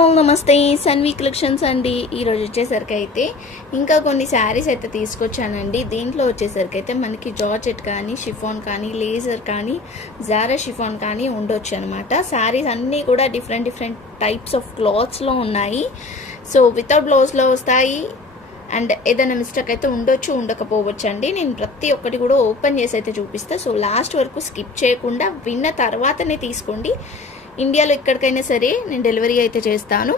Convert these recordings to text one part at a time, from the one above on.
All నమస్తే Sanvi collections అండి. ఈరోజు వచ్చేసరికి అయితే ఇంకా కొన్ని శారీస్ అయితే తీసుకొచ్చానండి. దీంట్లో వచ్చేసరికి అయితే మనకి జార్జెట్ కానీ షిఫాన్ కానీ లేజర్ కానీ జారా షిఫాన్ కానీ ఉండొచ్చు అనమాట శారీస్ అన్నీ కూడా డిఫరెంట్ డిఫరెంట్ టైప్స్ ఆఫ్ క్లాత్స్లో ఉన్నాయి. సో వితౌట్ బ్లౌజ్లో వస్తాయి. అండ్ ఏదైనా మిస్టేక్ అయితే ఉండొచ్చు ఉండకపోవచ్చు అండి నేను ప్రతి ఒక్కటి కూడా ఓపెన్ చేసి అయితే చూపిస్తాను సో లాస్ట్ వరకు స్కిప్ చేయకుండా విన్న తర్వాతనే తీసుకోండి. ఇండియాలో ఎక్కడికైనా సరే నేను డెలివరీ అయితే చేస్తాను.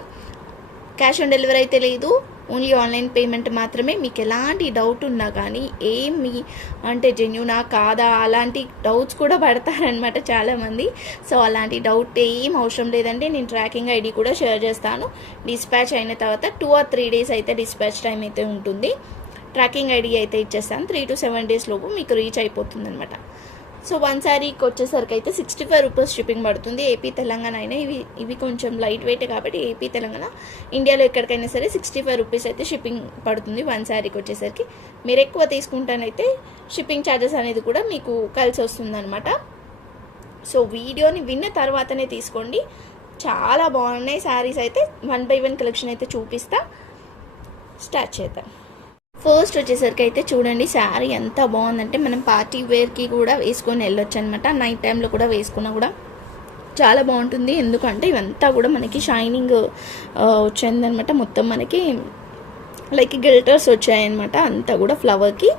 క్యాష్ ఆన్ డెలివరీ అయితే లేదు. ఓన్లీ ఆన్లైన్ పేమెంట్ మాత్రమే. మీకు ఎలాంటి డౌట్ ఉన్నా కానీ ఏం మీ అంటే జెన్యునా కాదా? అలాంటి డౌట్స్ కూడా పడతారనమాట చాలామంది. సో అలాంటి డౌట్ ఏం అవసరం లేదండి. నేను ట్రాకింగ్ ఐడి కూడా షేర్ చేస్తాను. డిస్పాచ్ అయిన తర్వాత టూ ఆర్ త్రీ డేస్ అయితే డిస్పాచ్ టైం అయితే ఉంటుంది. ట్రాకింగ్ ఐడి అయితే ఇచ్చేస్తాను. త్రీ టు సెవెన్ డేస్ లోపు మీకు రీచ్ అయిపోతుంది అనమాట సో వన్ శారీకి వచ్చేసరికి అయితే సిక్స్టీ ఫైవ్ రూపీస్ షిప్పింగ్ పడుతుంది ఏపీ తెలంగాణ అయినా ఇవి ఇవి కొంచెం లైట్ వెయిట్ కాబట్టి ఏపీ తెలంగాణ. ఇండియాలో ఎక్కడికైనా సరే సిక్స్టీ ఫైవ్ రూపీస్ అయితే షిప్పింగ్ పడుతుంది వన్ శారీకి వచ్చేసరికి మీరు ఎక్కువ తీసుకుంటానైతే షిప్పింగ్ ఛార్జెస్ అనేది కూడా మీకు కలిసి వస్తుంది అనమాట సో వీడియోని విన్న తర్వాతనే తీసుకోండి. చాలా బాగున్నాయి శారీస్ అయితే. వన్ బై వన్ కలెక్షన్ అయితే చూపిస్తా. స్టార్ట్ చేద్దాం. ఫస్ట్ వచ్చేసరికి అయితే చూడండి శారీ ఎంత బాగుందంటే మనం పార్టీ వేర్కి కూడా వేసుకొని వెళ్ళొచ్చు అనమాట నైట్ టైంలో కూడా వేసుకున్నా కూడా చాలా బాగుంటుంది. ఎందుకంటే ఇవంతా కూడా మనకి షైనింగ్ వచ్చిందనమాట మొత్తం మనకి లైక్ గిల్టర్స్ వచ్చాయన్నమాట. అంతా కూడా ఫ్లవర్కి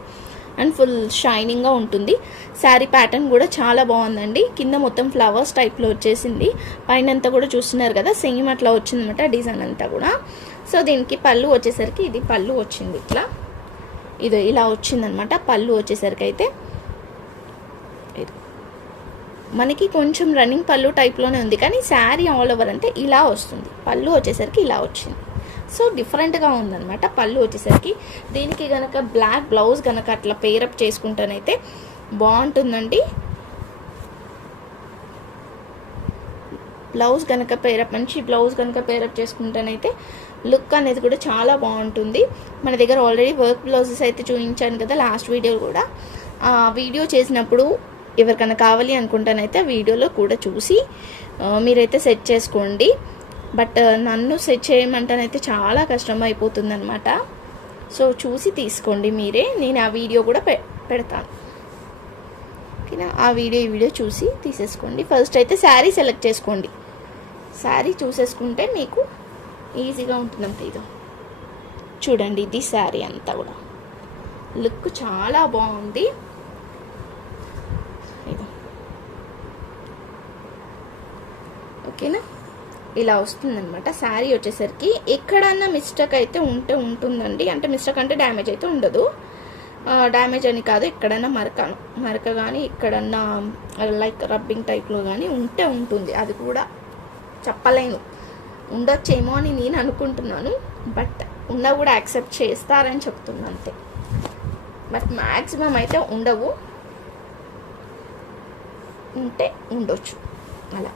అండ్ ఫుల్ షైనింగ్గా ఉంటుంది. శారీ ప్యాటర్న్ కూడా చాలా బాగుందండి. కింద మొత్తం ఫ్లవర్స్ టైప్లో వచ్చేసింది. పైన అంతా కూడా చూస్తున్నారు కదా సేమ్ అట్లా వచ్చిందనమాట డిజైన్ అంతా కూడా. సో దీనికి పళ్ళు వచ్చేసరికి ఇది పళ్ళు వచ్చింది ఇట్లా. ఇది ఇలా వచ్చిందనమాట. పళ్ళు వచ్చేసరికి అయితే ఇది. మనకి కొంచెం రన్నింగ్ పళ్ళు టైప్లోనే ఉంది కానీ శారీ ఆల్ ఓవర్ అంటే ఇలా వస్తుంది. పళ్ళు వచ్చేసరికి ఇలా వచ్చింది. సో డిఫరెంట్గా ఉందన్నమాట పళ్ళు వచ్చేసరికి. దీనికి గనక బ్లాక్ బ్లౌజ్ కనుక అట్లా పేరప్ చేసుకుంటానైతే బాగుంటుందండి. బ్లౌజ్ కనుక పేరప్ మంచి బ్లౌజ్ కనుక పేరప్ చేసుకుంటానైతే లుక్ అనేది కూడా చాలా బాగుంటుంది. మన దగ్గర ఆల్రెడీ వర్క్ బ్లౌజెస్ అయితే చూపించాను కదా లాస్ట్ వీడియో కూడా. ఆ వీడియో చేసినప్పుడు ఎవరికైనా కావాలి అనుకుంటానైతే ఆ వీడియోలో కూడా చూసి మీరైతే సెట్ చేసుకోండి. బట్ నన్ను సెట్ చేయమంటానైతే చాలా కష్టం అయిపోతుంది అనమాట సో చూసి తీసుకోండి మీరే. నేను ఆ వీడియో కూడా పె పెడతాను. ఓకేనా? ఆ వీడియో ఈ వీడియో చూసి తీసేసుకోండి. ఫస్ట్ అయితే శారీ సెలెక్ట్ చేసుకోండి. శారీ చూసేసుకుంటే మీకు ఈజీగా ఉంటుందంత ఇది. చూడండి ఇది శారీ అంతా కూడా. లుక్ చాలా బాగుంది. ఓకేనా? ఇలా వస్తుందన్నమాట. శారీ వచ్చేసరికి ఎక్కడన్నా మిస్టేక్ అయితే ఉంటే ఉంటుందండి. అంటే మిస్టేక్ అంటే డ్యామేజ్ అయితే ఉండదు. డ్యామేజ్ అని కాదు ఎక్కడన్నా మరక మరక కానీ ఎక్కడన్నా లైక్ రబ్బింగ్ టైప్లో కానీ ఉంటే ఉంటుంది. అది కూడా చెప్పలేను. ఉండొచ్చేమో అని నేను అనుకుంటున్నాను బట్ ఉన్నా కూడా యాక్సెప్ట్ చేస్తారని చెప్తున్నాను అంతే. బట్ మ్యాక్సిమం అయితే ఉండవు. ఉంటే ఉండొచ్చు. అలా.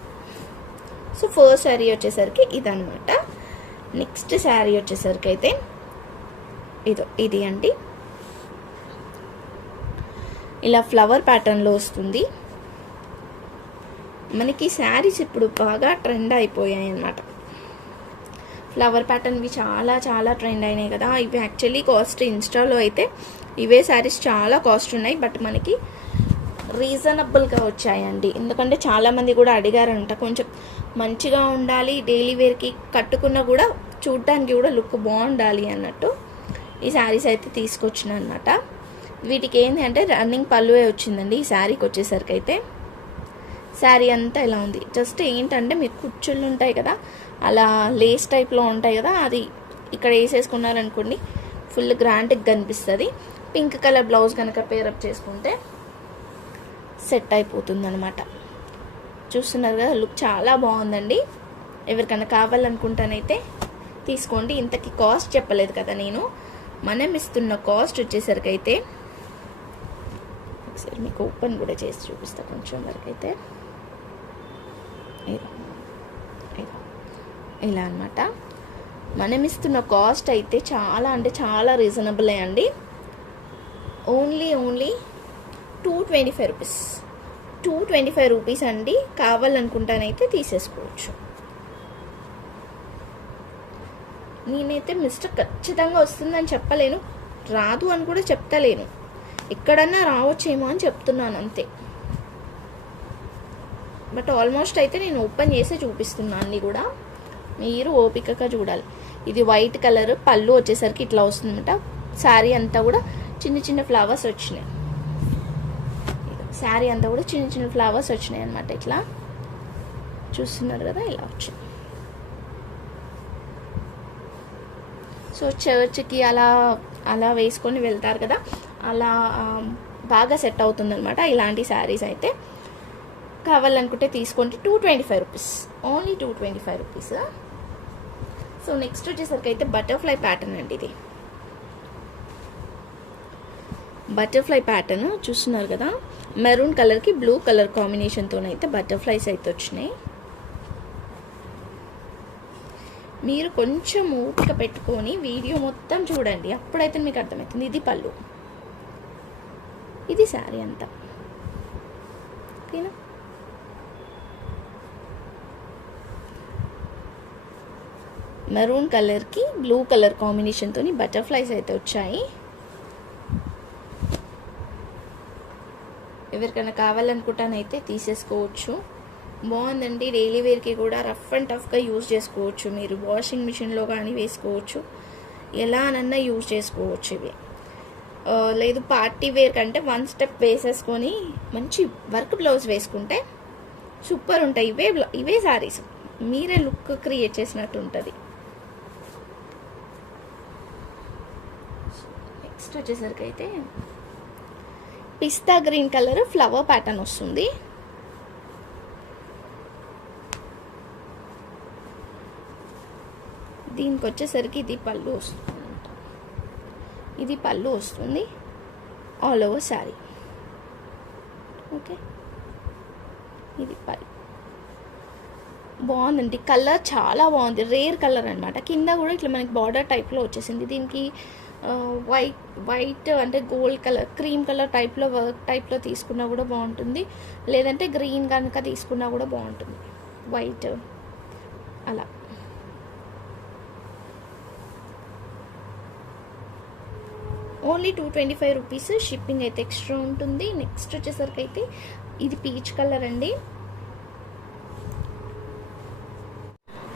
సో ఫస్ట్ శారీ వచ్చేసరికి ఇదనమాట నెక్స్ట్ శారీ వచ్చేసరికి అయితే ఇదో ఇది అండి. ఇలా ఫ్లవర్ ప్యాటర్న్లో వస్తుంది. మనకి శారీస్ ఇప్పుడు బాగా ట్రెండ్ అయిపోయాయి అన్నమాట ఫ్లవర్ ప్యాటర్న్వి చాలా చాలా ట్రెండ్ అయినాయి కదా. ఇవి యాక్చువల్లీ కాస్ట్ ఇన్స్టాలో అయితే ఇవే శారీస్ చాలా కాస్ట్ ఉన్నాయి. బట్ మనకి రీజనబుల్గా వచ్చాయండి. ఎందుకంటే చాలామంది కూడా అడిగారంట కొంచెం మంచిగా ఉండాలి డైలీ వేర్కి కట్టుకున్నా కూడా చూడటానికి కూడా లుక్ బాగుండాలి అన్నట్టు ఈ శారీస్ అయితే తీసుకొచ్చిన అనమాట వీటికి ఏంటి అంటే రన్నింగ్ పళ్ళువే వచ్చిందండి ఈ శారీకి వచ్చేసరికి అయితే శారీ అంతా ఇలా ఉంది. జస్ట్ ఏంటంటే మీకు కుచ్చుళ్ళు ఉంటాయి కదా అలా లేస్ టైప్లో ఉంటాయి కదా అది ఇక్కడ వేసేసుకున్నారనుకోండి ఫుల్ గ్రాండ్గా కనిపిస్తుంది. పింక్ కలర్ బ్లౌజ్ కనుక పేరప్ చేసుకుంటే సెట్ అయిపోతుంది అనమాట చూస్తున్నారు కదా లుక్ చాలా బాగుందండి. ఎవరికైనా కావాలనుకుంటానైతే తీసుకోండి. ఇంతకి కాస్ట్ చెప్పలేదు కదా నేను. మనం ఇస్తున్న కాస్ట్ వచ్చేసరికి అయితే ఒకసారి మీకు ఓపెన్ కూడా చేసి చూపిస్తా కొంచెం వరకు అయితే ఇలా అనమాట మనం ఇస్తున్న కాస్ట్ అయితే చాలా అంటే చాలా రీజనబులే అండి. Only only two twenty five rupees two twenty five rupees అండి. కావాలనుకుంటానైతే తీసేసుకోవచ్చు. నేనైతే మిస్టర్ ఖచ్చితంగా వస్తుందని చెప్పలేను. రాదు అని కూడా చెప్తలేను. ఎక్కడన్నా రావచ్చేమో అని చెప్తున్నాను అంతే. బట్ ఆల్మోస్ట్ అయితే నేను ఓపెన్ చేసే చూపిస్తున్నాను అన్ని కూడా. మీరు ఓపికగా చూడాలి. ఇది వైట్ కలర్ పళ్ళు వచ్చేసరికి ఇట్లా వస్తుందన్నమాట. శారీ అంతా కూడా చిన్న చిన్న ఫ్లవర్స్ వచ్చినాయి. శారీ అంతా కూడా చిన్న చిన్న ఫ్లవర్స్ వచ్చినాయి అనమాట ఇట్లా. చూస్తున్నారు కదా ఇలా వచ్చింది. సో చర్చ్కి అలా అలా వేసుకొని వెళ్తారు కదా. అలా బాగా సెట్ అవుతుందనమాట ఇలాంటి శారీస్ అయితే. కావాలనుకుంటే తీసుకోండి. Two twenty five rupees only two twenty five rupees so next వచ్చేసరికి అయితే బటర్ఫ్లై ప్యాటర్న్ అండి ఇది. బటర్ఫ్లై ప్యాటర్న్ చూస్తున్నారు కదా? మెరూన్ కలర్కి బ్లూ కలర్ కాంబినేషన్తో అయితే బటర్ఫ్లైస్ అయితే వచ్చినాయి. మీరు కొంచెం ఊపిక పెట్టుకొని వీడియో మొత్తం చూడండి. అప్పుడైతే మీకు అర్థమవుతుంది. ఇది పళ్ళు. ఇది శారీ అంతా. ఓకేనా? మెరూన్ కలర్కి బ్లూ కలర్ కాంబినేషన్తో బటర్ఫ్లైస్ అయితే వచ్చాయి. ఎవరికైనా కావాలనుకుంటానైతే తీసేసుకోవచ్చు. బాగుందండి. డైలీ వేర్కి కూడా రఫ్ అండ్ టఫ్గా యూజ్ చేసుకోవచ్చు మీరు. వాషింగ్ మిషన్లో కానీ వేసుకోవచ్చు. ఎలానన్నా యూజ్ చేసుకోవచ్చు ఇవి. లేదు పార్టీ వేర్ కంటే వన్ స్టెప్ వేసేసుకొని మంచి వర్క్ బ్లౌజ్ వేసుకుంటే సూపర్ ఉంటాయి. ఇవే ఇవే శారీస్ మీరే లుక్ క్రియేట్ చేసినట్టు ఉంటుంది నెక్స్ట్ వచ్చేసరికి అయితే pista green colour flower pattern వస్తుంది. దీనికి వచ్చేసరికి ఇది పళ్ళు వస్తుంది ఇది పళ్ళు వస్తుంది. ఆల్ ఓవర్ శారీ ఓకే ఇది పళ్ళు. బాగుందండి. కలర్ చాలా బాగుంది. రేర్ కలర్ అనమాట కింద కూడా ఇట్లా మనకి బార్డర్ టైప్లో వచ్చేసింది. దీనికి వైట్ వైట్ అంటే గోల్డ్ కలర్ క్రీమ్ కలర్ టైప్లో వర్క్ టైప్లో తీసుకున్నా కూడా బాగుంటుంది. లేదంటే గ్రీన్ కనుక తీసుకున్నా కూడా బాగుంటుంది. వైట్ అలా. Only two twenty five rupees shipping అయితే ఎక్స్ట్రా ఉంటుంది. నెక్స్ట్ వచ్చేసరికి అయితే ఇది పీచ్ కలర్ అండి.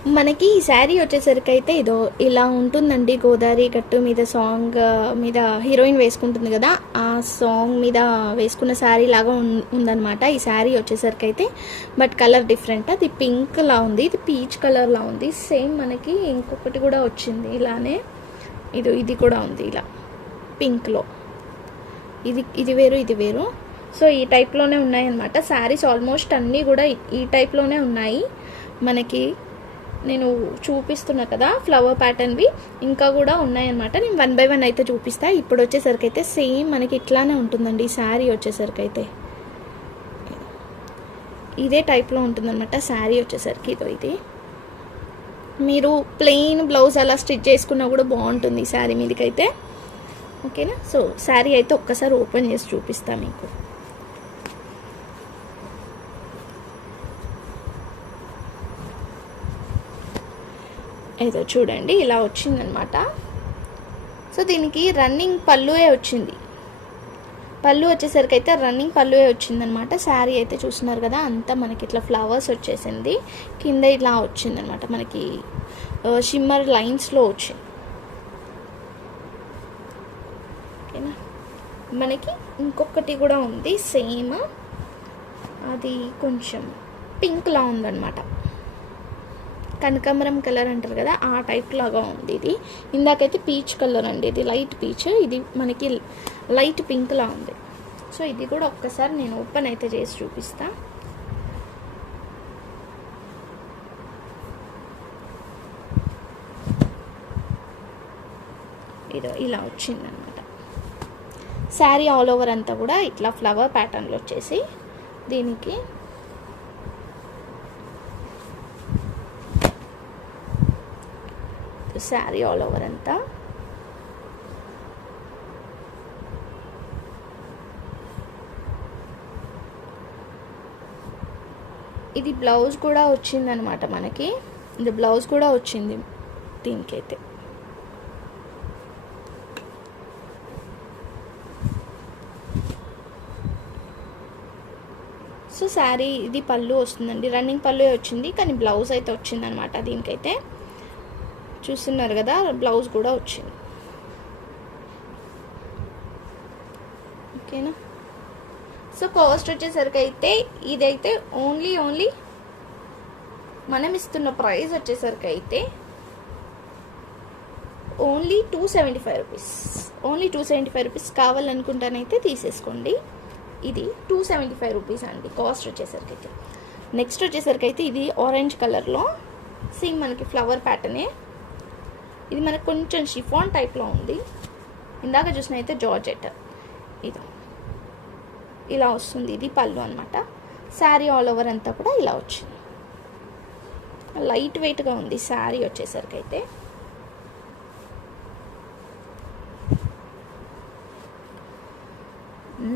మనకి ఈ శారీ వచ్చేసరికి అయితే ఇదో ఇలా ఉంటుందండి గోదావరి గట్టు మీద సాంగ్ మీద హీరోయిన్ వేసుకుంటుంది కదా ఆ సాంగ్ మీద వేసుకున్న శారీ లాగా ఉం- ఉందన్నమాట ఈ శారీ వచ్చేసరికి అయితే బట్ కలర్ డిఫరెంట్ అది పింక్లా ఉంది ఇది పీచ్ కలర్లా ఉంది. సేమ్ మనకి ఇంకొకటి కూడా వచ్చింది ఇలానే. ఇది ఇది కూడా ఉంది ఇలా పింక్లో ఇది ఇది వేరు ఇది వేరు. సో ఈ టైప్లోనే ఉన్నాయన్నమాట. శారీస్ ఆల్మోస్ట్ అన్నీ కూడా ఈ టైప్లోనే ఉన్నాయి. మనకి నేను చూపిస్తున్నా కదా ఫ్లవర్ ప్యాటర్న్వి ఇంకా కూడా ఉన్నాయన్నమాట. నేను వన్ బై వన్ అయితే చూపిస్తా. ఇప్పుడు వచ్చేసరికి అయితే సేమ్ మనకి ఇట్లానే ఉంటుందండి. ఈ శారీ వచ్చేసరికి అయితే. ఇదే టైప్లో ఉంటుందన్నమాట శారీ వచ్చేసరికి. ఇదో ఇది. మీరు ప్లెయిన్ బ్లౌజ్ అలా స్టిచ్ చేసుకున్నా కూడా బాగుంటుంది ఈ శారీ మీదకైతే. ఓకేనా సో శారీ అయితే ఒక్కసారి ఓపెన్ చేసి చూపిస్తాను మీకు. ఏదో చూడండి ఇలా వచ్చిందనమాట. సో దీనికి రన్నింగ్ పళ్ళువే వచ్చింది. పళ్ళు వచ్చేసరికి అయితే రన్నింగ్ పళ్ళువే వచ్చిందనమాట. శారీ అయితే చూస్తున్నారు కదా అంతా మనకి ఇట్లా ఫ్లవర్స్ వచ్చేసింది. కింద ఇలా వచ్చిందనమాట మనకి షిమ్మర్ లైన్స్లో వచ్చింది. ఓకేనా? మనకి ఇంకొకటి కూడా ఉంది సేమ్ అది కొంచెం పింక్లా ఉందన్నమాట కనకాంబరం కలర్ అంటారు కదా ఆ టైప్ లాగా ఉంది ఇది. ఇందాకైతే పీచ్ కలర్ అండి ఇది లైట్ పీచ్ ఇది మనకి లైట్ పింక్లా ఉంది. సో ఇది కూడా ఒక్కసారి నేను ఓపెన్ అయితే చేసి చూపిస్తా. ఇదో ఇలా వచ్చిందనమాట. శారీ ఆల్ ఓవర్ అంతా కూడా ఇట్లా ఫ్లవర్ ప్యాటర్న్లో వచ్చేసి దీనికి శారీ ఆల్ ఓవర్ అంతా. ఇది బ్లౌజ్ కూడా వచ్చిందనమాట మనకి. ఇది బ్లౌజ్ కూడా వచ్చింది దీనికైతే. సో శారీ ఇది పళ్ళు వస్తుందండి. రన్నింగ్ పళ్ళు వచ్చింది కానీ బ్లౌజ్ అయితే వచ్చిందనమాట దీనికైతే. చూస్తున్నారు కదా బ్లౌజ్ కూడా వచ్చింది. ఓకేనా? సో కాస్ట్ వచ్చేసరికి అయితే ఇదైతే ఓన్లీ ఓన్లీ మనం ఇస్తున్న ప్రైస్ వచ్చేసరికి అయితే only two seventy five rupees only two seventy five rupees కావాలనుకుంటానైతే తీసేసుకోండి. ఇది టూ సెవెంటీ ఫైవ్ రూపీస్ అండి కాస్ట్ వచ్చేసరికి అయితే. నెక్స్ట్ వచ్చేసరికి అయితే ఇది ఆరెంజ్ కలర్లో సేమ్ మనకి ఫ్లవర్ ప్యాటర్నే ఇది మనకు కొంచెం షిఫాన్ టైప్లో ఉంది. ఇందాక చూసిన అయితే జార్జెట్. ఇది. ఇలా వస్తుంది. ఇది పళ్ళు అనమాట శారీ ఆల్ ఓవర్ అంతా కూడా ఇలా వచ్చింది. లైట్ వెయిట్గా ఉంది శారీ వచ్చేసరికి అయితే.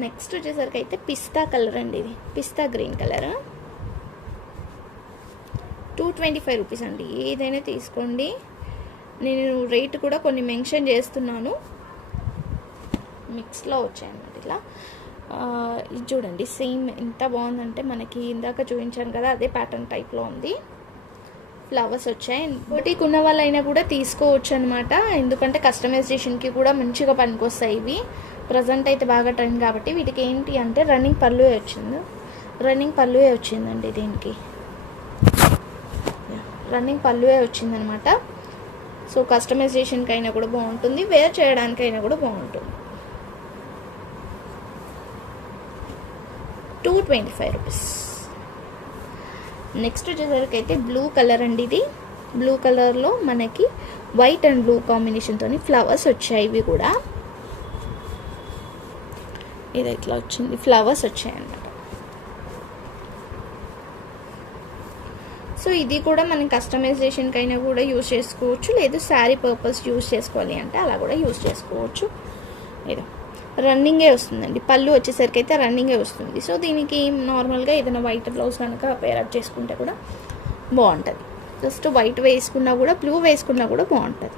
నెక్స్ట్ వచ్చేసరికి అయితే పిస్తా కలర్ అండి ఇది. Pista green colour. Two twenty five rupees అండి. ఏదైనా తీసుకోండి. నేను రేట్ కూడా కొన్ని మెన్షన్ చేస్తున్నాను. మిక్స్లో వచ్చాయన్నమాట ఇలా. ఇది చూడండి సేమ్ ఎంత బాగుందంటే మనకి ఇందాక చూపించాను కదా అదే ప్యాటర్న్ టైప్లో ఉంది. ఫ్లవర్స్ వచ్చాయి. బోటిక్ ఉన్న వాళ్ళైనా కూడా తీసుకోవచ్చు అనమాట ఎందుకంటే కస్టమైజేషన్కి కూడా మంచిగా పనికొస్తాయి ఇవి. ప్రజెంట్ అయితే బాగా ట్రెండ్ కాబట్టి వీటికి ఏంటి అంటే రన్నింగ్ పళ్ళువే వచ్చింది. రన్నింగ్ పళ్ళువే వచ్చిందండి దీనికి. రన్నింగ్ పళ్ళువే వచ్చిందనమాట సో కస్టమైజేషన్కి అయినా కూడా బాగుంటుంది వేర్ చేయడానికైనా కూడా బాగుంటుంది. Two twenty five rupees next వచ్చేసరికి అయితే బ్లూ కలర్ అండి ఇది. బ్లూ కలర్లో మనకి వైట్ అండ్ బ్లూ కాంబినేషన్తో ఫ్లవర్స్ వచ్చాయి ఇవి కూడా. ఇది ఇట్లా వచ్చింది. ఫ్లవర్స్ వచ్చాయండి సో ఇది కూడా మనం కస్టమైజేషన్కి అయినా కూడా యూజ్ చేసుకోవచ్చు. లేదు శారీ పర్పస్ యూజ్ చేసుకోవాలి అంటే అలా కూడా యూజ్ చేసుకోవచ్చు. ఏదో రన్నింగే వస్తుందండి. పళ్ళు వచ్చేసరికి అయితే రన్నింగే వస్తుంది. సో దీనికి నార్మల్గా ఏదైనా వైట్ బ్లౌజ్ కనుక పేరప్ చేసుకుంటే కూడా బాగుంటుంది. జస్ట్ వైట్ వేసుకున్నా కూడా బ్లూ వేసుకున్నా కూడా బాగుంటుంది.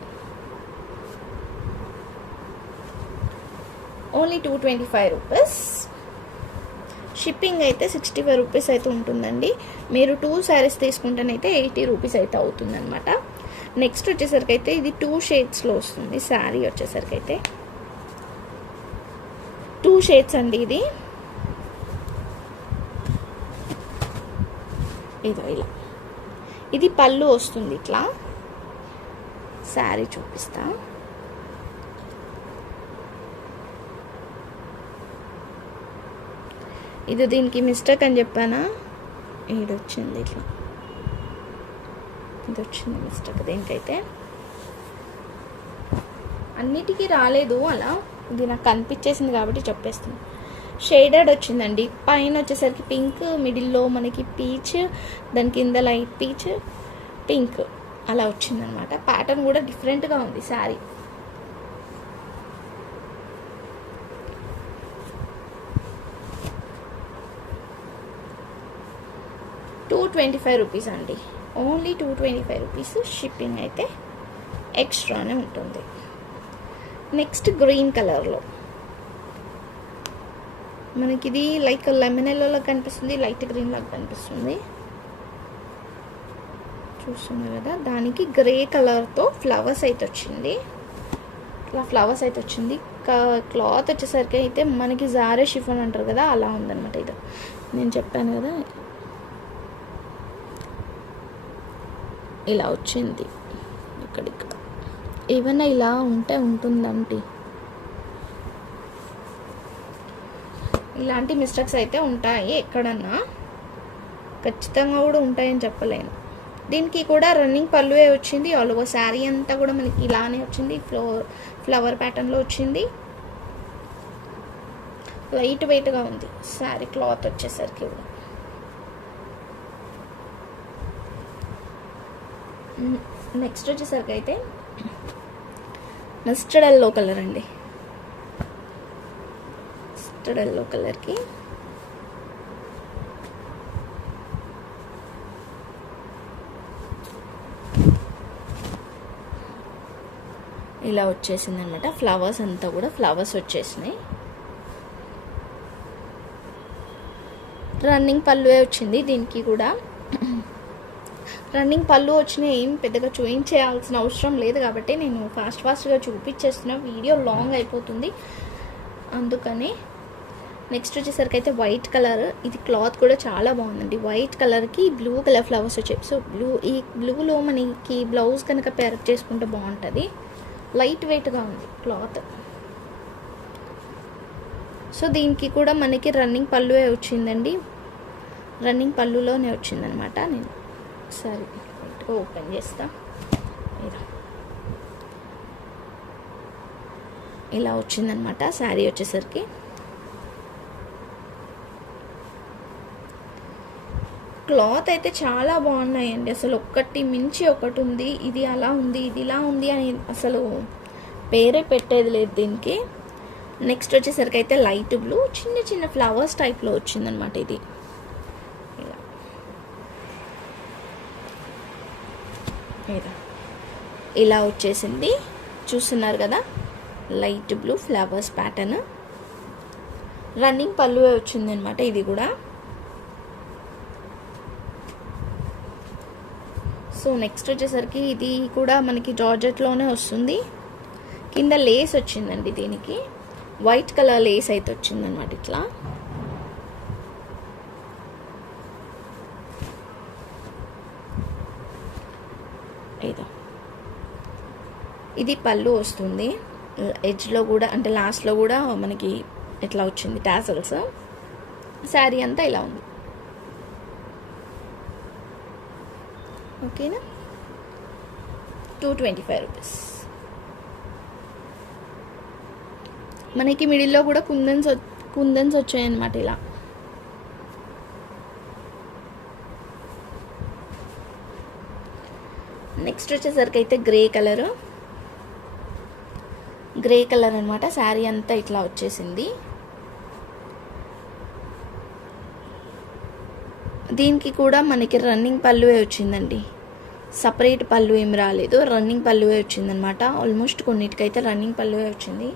Only two twenty five rupees shipping అయితే సిక్స్టీ ఫైవ్ రూపీస్ అయితే ఉంటుందండి. మీరు టూ శారీస్ తీసుకుంటేనైతే ఎయిటీ రూపీస్ అయితే అవుతుందన్నమాట. నెక్స్ట్ వచ్చేసరికి అయితే ఇది టూ షేడ్స్లో వస్తుంది శారీ వచ్చేసరికి అయితే టూ షేడ్స్ అండి ఇది. ఇదో ఇలా. ఇది పళ్ళు వస్తుంది ఇట్లా. శారీ చూపిస్తాను ఇది దీనికి మిస్టేక్ అని చెప్పానా? ఇది వచ్చింది ఇట్లా. ఇది వచ్చింది మిస్టేక్ దీనికైతే? అన్నిటికీ రాలేదు అలా. ఇది నాకు కనిపించేసింది కాబట్టి చెప్పేస్తుంది షేడెడ్ వచ్చిందండి. పైన వచ్చేసరికి పింక్ మిడిల్లో మనకి పీచ్ దాని కింద లైట్ పీచ్ పింక్ అలా వచ్చిందనమాట. ప్యాటర్న్ కూడా డిఫరెంట్గా ఉంది sari. Two twenty five rupees అండి. Only two twenty five rupees shipping అయితే ఎక్స్ట్రానే ఉంటుంది. నెక్స్ట్ గ్రీన్ కలర్లో. మనకి ఇది లైక్ లెమన్ ఎల్లోలో కనిపిస్తుంది లైట్ గ్రీన్ లాగా కనిపిస్తుంది. చూస్తున్నారు కదా దానికి గ్రే కలర్తో ఫ్లవర్స్ అయితే వచ్చింది. ఇట్లా ఫ్లవర్స్ అయితే వచ్చింది. క్లాత్ వచ్చేసరికి అయితే మనకి జారే షిఫన్ అంటారు కదా అలా ఉందన్నమాట ఇది. నేను చెప్పాను కదా ఇలా వచ్చింది. ఇక్కడిక్కడ ఏమైనా ఇలా ఉంటే ఉంటుందంటి ఇలాంటి మిస్టేక్స్ అయితే ఉంటాయి ఎక్కడన్నా. ఖచ్చితంగా కూడా ఉంటాయని చెప్పలేను. దీనికి కూడా రన్నింగ్ పళ్ళువే వచ్చింది. ఆల్ ఓవర్ శారీ అంతా కూడా మనకి ఇలానే వచ్చింది. ఫ్లోర్ ఫ్లవర్ ప్యాటర్న్లో వచ్చింది. లైట్ వెయిట్గా ఉంది. శారీ క్లాత్ వచ్చేసరికి కూడా. నెక్స్ట్ వచ్చేసరికి అయితే మస్టర్డ్ ఎల్లో కలర్ అండి. మస్టర్డ్ ఎల్లో కలర్కి ఇలా వచ్చేసింది అనమాట ఫ్లవర్స్ అంతా కూడా ఫ్లవర్స్ వచ్చేసినాయి. రన్నింగ్ పళ్ళువే వచ్చింది? దీనికి కూడా రన్నింగ్ పళ్ళు వచ్చినాయి ఏం పెద్దగా చూయించేయాల్సిన అవసరం లేదు కాబట్టి నేను ఫాస్ట్ ఫాస్ట్గా చూపించేస్తున్న వీడియో లాంగ్ అయిపోతుంది. అందుకని నెక్స్ట్ వచ్చేసరికి అయితే వైట్ కలర్ ఇది క్లాత్ కూడా చాలా బాగుందండి. వైట్ కలర్కి బ్లూ కలర్ ఫ్లవర్స్ వచ్చాయి. సో బ్లూ ఈ బ్లూలో మనకి బ్లౌజ్ కనుక పేరప్ చేసుకుంటే బాగుంటుంది. లైట్ వెయిట్గా ఉంది క్లాత్. సో దీనికి కూడా మనకి రన్నింగ్ పళ్ళువే వచ్చిందండి. రన్నింగ్ పళ్ళులోనే వచ్చిందనమాట. నేను ఒకసారి ఓపెన్ చేస్తా. ఇలా ఇలా వచ్చిందనమాట. శారీ వచ్చేసరికి. క్లాత్ అయితే చాలా బాగున్నాయండి. అసలు ఒక్కటి మించి ఒకటి ఉంది. ఇది అలా ఉంది ఇది ఇలా ఉంది అని అసలు పేరే పెట్టేది లేదు దీనికి. నెక్స్ట్ వచ్చేసరికి అయితే లైట్ బ్లూ. చిన్న చిన్న ఫ్లవర్స్ టైప్లో వచ్చిందనమాట ఇది. ఇలా ఇలా వచ్చేసింది. చూస్తున్నారు కదా? Light blue flowers pattern. Running పళ్ళువే వచ్చింది అనమాట ఇది కూడా. సో నెక్స్ట్ వచ్చేసరికి ఇది కూడా మనకి జార్జెట్లోనే వస్తుంది. కింద లేస్ వచ్చిందండి దీనికి. వైట్ కలర్ లేస్ అయితే వచ్చిందనమాట ఇట్లా. ఏదో ఇది పళ్ళు వస్తుంది. ఎడ్జ్లో కూడా అంటే లాస్ట్లో కూడా మనకి ఇట్లా వచ్చింది? టాసల్స్. శారీ అంతా ఇలా ఉంది. ఓకేనా? Two twenty five rupees. మనకి మిడిల్లో కూడా కుందన్స్ కుందన్స్ వచ్చాయన్నమాట ఇలా. నెక్స్ట్ వచ్చేసరికి అయితే గ్రే కలర్. గ్రే కలర్ అనమాట శారీ అంతా ఇట్లా వచ్చేసింది. దీనికి కూడా మనకి రన్నింగ్ పళ్ళువే వచ్చిందండి. సపరేట్ పళ్ళు ఏం రాలేదు. రన్నింగ్ పళ్ళువే వచ్చిందనమాట ఆల్మోస్ట్ కొన్నిటికైతే రన్నింగ్ పళ్ళువే వచ్చింది.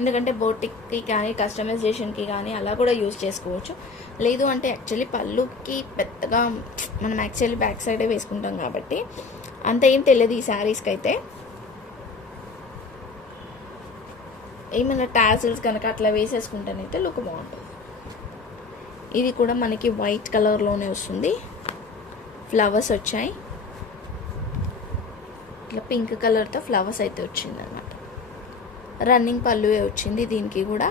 ఎందుకంటే బోటిక్కి కానీ కస్టమైజేషన్కి కానీ అలా కూడా యూజ్ చేసుకోవచ్చు. లేదు అంటే యాక్చువల్లీ పళ్ళుకి పెద్దగా మనం యాక్చువల్లీ బ్యాక్ సైడే వేసుకుంటాం కాబట్టి అంత ఏం తెలియదు ఈ శారీస్కి అయితే ఏమైనా టాసిల్స్ కనుక అట్లా వేసేసుకుంటానైతే లుక్ బాగుంటుంది. ఇది కూడా మనకి వైట్ కలర్లోనే వస్తుంది. ఫ్లవర్స్ వచ్చాయి. ఇట్లా పింక్ కలర్తో ఫ్లవర్స్ అయితే వచ్చింది అనమాట రన్నింగ్ పళ్ళువే వచ్చింది దీనికి కూడా.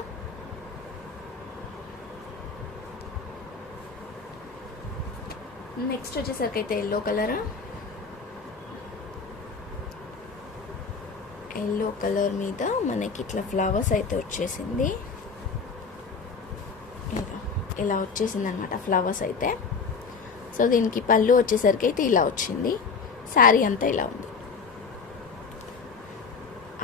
నెక్స్ట్ వచ్చేసరికి అయితే ఎల్లో కలర్. ఎల్లో కలర్ మీద మనకి ఇట్లా ఫ్లవర్స్ అయితే వచ్చేసింది. ఇలా ఇలా వచ్చేసింది అనమాట ఫ్లవర్స్ అయితే. సో దీనికి పళ్ళు వచ్చేసరికి అయితే ఇలా వచ్చింది. శారీ అంతా ఇలా ఉంది.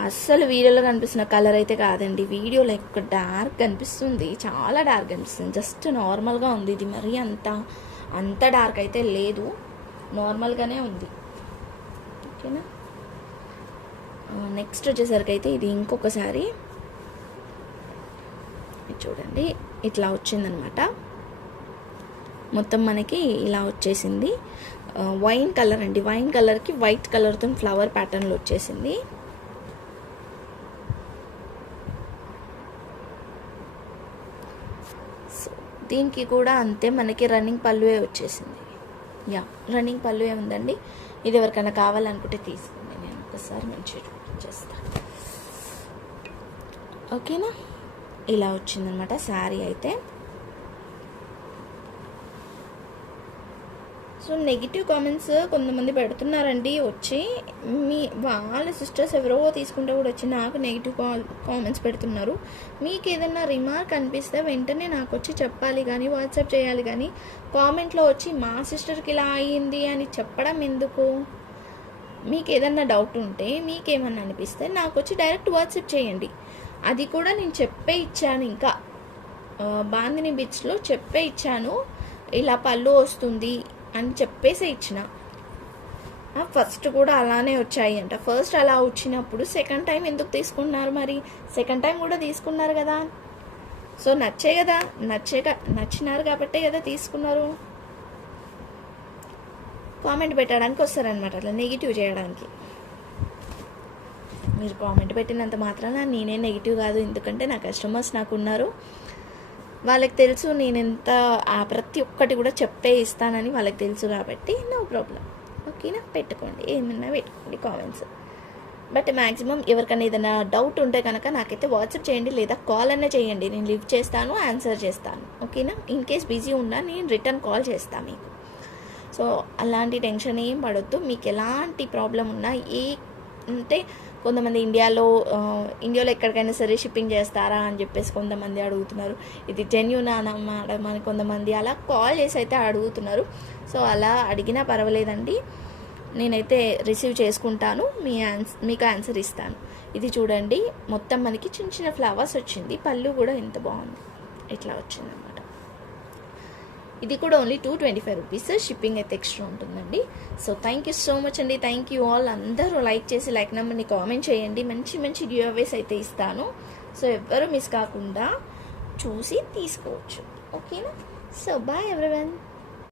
అస్సలు వీడియోలో కనిపిస్తున్న కలర్ అయితే కాదండి. వీడియోలో ఎక్కువ డార్క్ కనిపిస్తుంది. చాలా డార్క్ కనిపిస్తుంది. జస్ట్ నార్మల్గా ఉంది. ఇది మరీ అంత అంత డార్క్ అయితే లేదు. నార్మల్గానే ఉంది. ఓకేనా? నెక్స్ట్ వచ్చేసరికి అయితే ఇది ఇంకొకసారి చూడండి ఇట్లా వచ్చిందనమాట. మొత్తం మనకి ఇలా వచ్చేసింది. వైన్ కలర్ అండి. వైన్ కలర్కి వైట్ కలర్తో ఫ్లవర్ ప్యాటర్న్లో వచ్చేసింది. సో దీనికి కూడా అంతే మనకి రన్నింగ్ పళ్ళువే వచ్చేసింది. యా రన్నింగ్ పళ్ళువే ఉందండి. ఇది ఎవరికైనా కావాలనుకుంటే తీసుకుంది నేను ఒకసారి మంచిగా చేస్తా. ఓకేనా? ఇలా వచ్చిందనమాట శారీ అయితే. సో నెగిటివ్ కామెంట్స్ కొంతమంది పెడుతున్నారండి వచ్చి. మీ వాళ్ళ సిస్టర్స్ ఎవరో తీసుకుంటే కూడా వచ్చి నాకు నెగిటివ్ కామెంట్స్ పెడుతున్నారు. మీకు ఏదైనా రిమార్క్ అనిపిస్తే వెంటనే నాకు వచ్చి చెప్పాలి కానీ వాట్సాప్ చేయాలి కానీ కామెంట్లో వచ్చి మా సిస్టర్కి ఇలా అయ్యింది అని చెప్పడం ఎందుకు? మీకు ఏదన్నా డౌట్ ఉంటే మీకేమన్నా అనిపిస్తే నాకు వచ్చి డైరెక్ట్ వాట్సాప్ చేయండి. అది కూడా నేను చెప్పే ఇచ్చాను ఇంకా. బాందిని బీచ్లో చెప్పే ఇచ్చాను. ఇలా పళ్ళు వస్తుంది అని చెప్పేసి ఇచ్చిన. ఫస్ట్ కూడా అలానే వచ్చాయి అంట ఫస్ట్ అలా వచ్చినప్పుడు సెకండ్ టైం ఎందుకు తీసుకున్నారు మరి? సెకండ్ టైం కూడా తీసుకున్నారు కదా. సో నచ్చే కదా. నచ్చే నచ్చినారు కాబట్టే కదా తీసుకున్నారు. కామెంట్ పెట్టడానికి వస్తారనమాట అట్లా నెగిటివ్ చేయడానికి. మీరు కామెంట్ పెట్టినంత మాత్రాన నేనే నెగిటివ్ కాదు ఎందుకంటే నా కస్టమర్స్ నాకు ఉన్నారు. వాళ్ళకి తెలుసు నేను ఎంత ఆ ప్రతి ఒక్కటి కూడా చెప్పే ఇస్తానని వాళ్ళకి తెలుసు కాబట్టి నో ప్రాబ్లం ఓకేనా పెట్టుకోండి ఏమన్నా పెట్టుకోండి కామెంట్స్ బట్ మ్యాక్సిమం ఎవరికైనా ఏదైనా డౌట్ ఉంటే కనుక నాకైతే వాట్సాప్ చేయండి లేదా కాల్ అన్నా చేయండి. నేను లిఫ్ట్ చేస్తాను ఆన్సర్ చేస్తాను. ఓకేనా ఇన్ కేస్ బిజీ ఉన్నా నేను రిటర్న్ కాల్ చేస్తాను మీకు. సో అలాంటి టెన్షన్ ఏం పడొద్దు. మీకు ఎలాంటి ప్రాబ్లం ఉన్నా ఏ అంటే కొంతమంది ఇండియాలో ఇండియాలో ఎక్కడికైనా సరే షిప్పింగ్ చేస్తారా అని చెప్పేసి కొంతమంది అడుగుతున్నారు. ఇది జెన్యున్ అన్నమాట మన కొంతమంది అలా కాల్ చేసి అయితే అడుగుతున్నారు. సో అలా అడిగినా పర్వాలేదండి. నేనైతే రిసీవ్ చేసుకుంటాను. మీ ఆన్స్ మీకు ఆన్సర్ ఇస్తాను. ఇది చూడండి. మొత్తం మనకి చిన్న చిన్న ఫ్లవర్స్ వచ్చింది. పళ్ళు కూడా ఎంత బాగుంది. ఇట్లా వచ్చింది ఇది కూడా only two twenty five rupees shipping అయితే ఎక్స్ట్రా ఉంటుందండి. So thank you so much అండి. థ్యాంక్ యూ ఆల్ అందరూ లైక్ చేసి లైక్ నెంబర్ని కామెంట్ చేయండి. మంచి మంచి గివ్ అయితే ఇస్తాను. సో ఎవ్వరూ మిస్ కాకుండా చూసి తీసుకోవచ్చు. ఓకేనా సో బాయ్ ఎవ్రీవన్